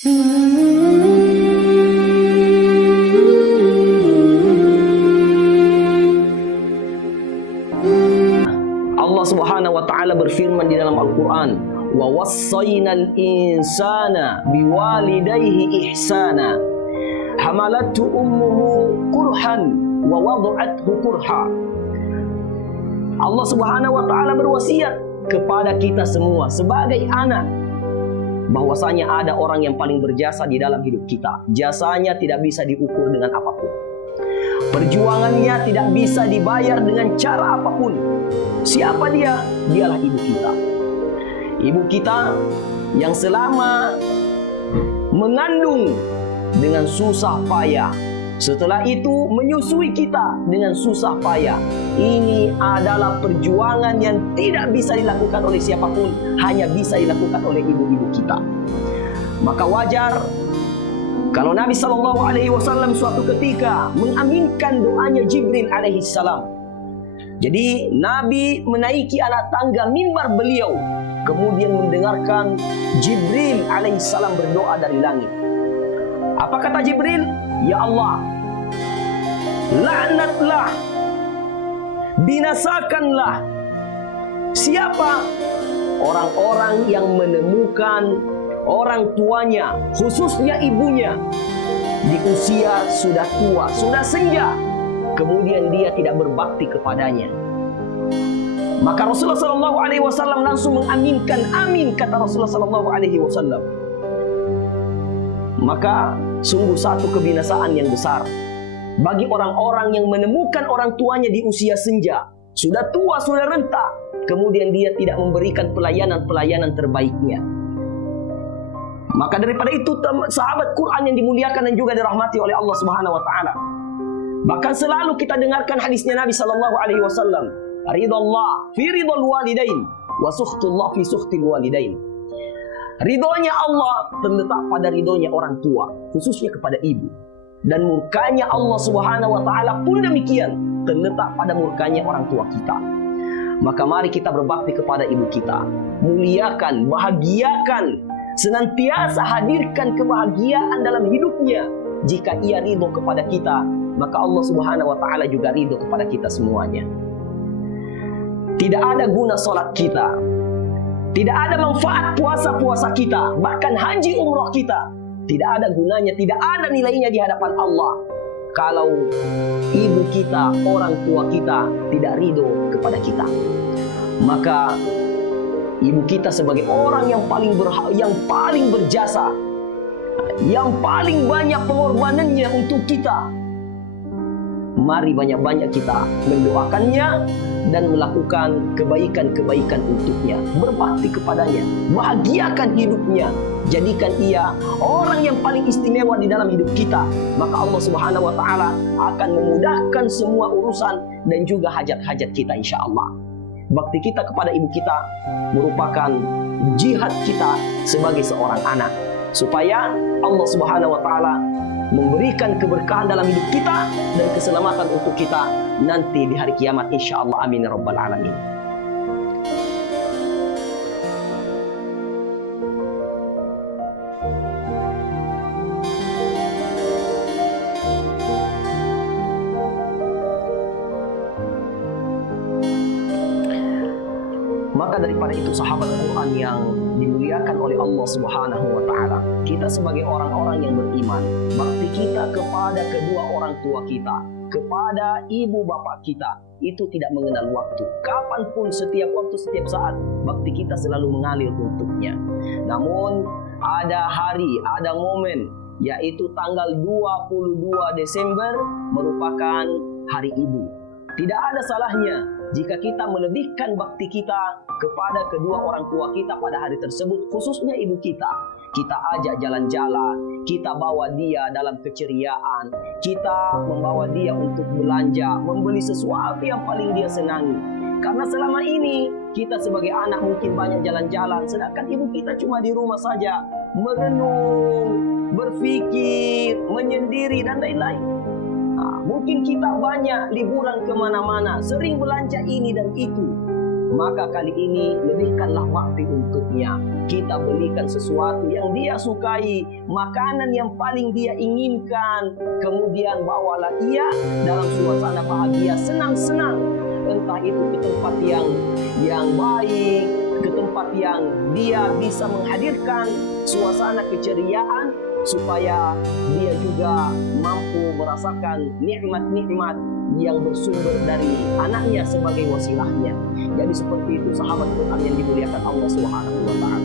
Allah Subhanahu wa taala berfirman di dalam Al-Qur'an, "Wa wassaynal insana biwalidayhi ihsana. Hamalathu ummuhu kurhan wa wada'athu kurha." Allah Subhanahu wa taala berwasiat kepada kita semua sebagai anak bahwasanya ada orang yang paling berjasa di dalam hidup kita. Jasanya tidak bisa diukur dengan apapun. Perjuangannya tidak bisa dibayar dengan cara apapun. Siapa dia? Dialah ibu kita. Ibu kita yang selama mengandung dengan susah payah, setelah itu menyusui kita dengan susah payah. Ini adalah perjuangan yang tidak bisa dilakukan oleh siapapun, hanya bisa dilakukan oleh ibu-ibu kita. Maka wajar kalau Nabi SAW suatu ketika mengaminkan doanya Jibril alaihissalam. Jadi Nabi menaiki anak tangga mimbar beliau, kemudian mendengarkan Jibril alaihissalam berdoa dari langit. Apa kata Jibril? Ya Allah, laknatlah, binasakanlah siapa orang-orang yang menemukan orang tuanya, khususnya ibunya, di usia sudah tua, sudah senja, kemudian dia tidak berbakti kepadanya. Maka Rasulullah SAW langsung mengaminkan, amin, kata Rasulullah SAW. Maka sungguh satu kebinasaan yang besar bagi orang-orang yang menemukan orang tuanya di usia senja, sudah tua, sudah renta, kemudian dia tidak memberikan pelayanan terbaiknya. Maka daripada itu sahabat Quran yang dimuliakan dan juga dirahmati oleh Allah Subhanahu wa taala. Bahkan selalu kita dengarkan hadisnya Nabi sallallahu alaihi wasallam, ridallah fi ridal walidain wa sukhtullah fi sukhtil walidain. Ridhonya Allah terletak pada ridhonya orang tua, khususnya kepada ibu. Dan murkanya Allah Subhanahu wa taala pun demikian, terletak pada murkanya orang tua kita. Maka mari kita berbakti kepada ibu kita, muliakan, bahagiakan, senantiasa hadirkan kebahagiaan dalam hidupnya. Jika ia ridho kepada kita, maka Allah Subhanahu wa taala juga ridho kepada kita semuanya. Tidak ada guna salat kita, tidak ada manfaat puasa-puasa kita, bahkan haji umrah kita, tidak ada gunanya, tidak ada nilainya di hadapan Allah kalau ibu kita, orang tua kita tidak ridho kepada kita. Maka ibu kita sebagai orang yang paling berjasa, yang paling banyak pengorbanannya untuk kita, mari banyak-banyak kita mendoakannya dan melakukan kebaikan-kebaikan untuknya, berbakti kepadanya, bahagiakan hidupnya, jadikan ia orang yang paling istimewa di dalam hidup kita. Maka Allah Subhanahu wa taala akan memudahkan semua urusan dan juga hajat-hajat kita insyaallah. Bakti kita kepada ibu kita merupakan jihad kita sebagai seorang anak, supaya Allah Subhanahu wa taala memberikan keberkahan dalam hidup kita dan keselamatan untuk kita nanti di hari kiamat insyaallah. Amin ya rabbal alamin. Maka daripada itu sahabat Quran yang dimuliakan oleh Allah Subhanahu wa taala, kita sebagai orang-orang yang beriman, bakti kita kepada kedua orang tua kita, kepada ibu bapak kita, itu tidak mengenal waktu. Kapanpun, setiap waktu, setiap saat, bakti kita selalu mengalir untuknya. Namun ada hari, ada momen, yaitu tanggal 22 Desember merupakan hari ibu. Tidak ada salahnya jika kita melebihkan bakti kita kepada kedua orang tua kita pada hari tersebut, khususnya ibu kita. Kita ajak jalan-jalan, kita bawa dia dalam keceriaan, kita membawa dia untuk belanja, membeli sesuatu yang paling dia senangi. Karena selama ini kita sebagai anak mungkin banyak jalan-jalan, sedangkan ibu kita cuma di rumah saja, merenung, berpikir, menyendiri, dan lain-lain. Mungkin kita banyak liburan kemana-mana, sering belanja ini dan itu. maka kali ini lebihkanlah waktu untuknya. Kita belikan sesuatu yang dia sukai, makanan yang paling dia inginkan, kemudian bawalah ia dalam suasana bahagia, senang-senang, entah itu ke tempat yang baik, ke tempat yang dia bisa menghadirkan suasana keceriaan, supaya dia juga mampu merasakan nikmat-nikmat yang bersumber dari anaknya sebagai wasilahnya. Jadi seperti itu sahabat Quran yang dimuliakan Allah Subhanahu wa taala.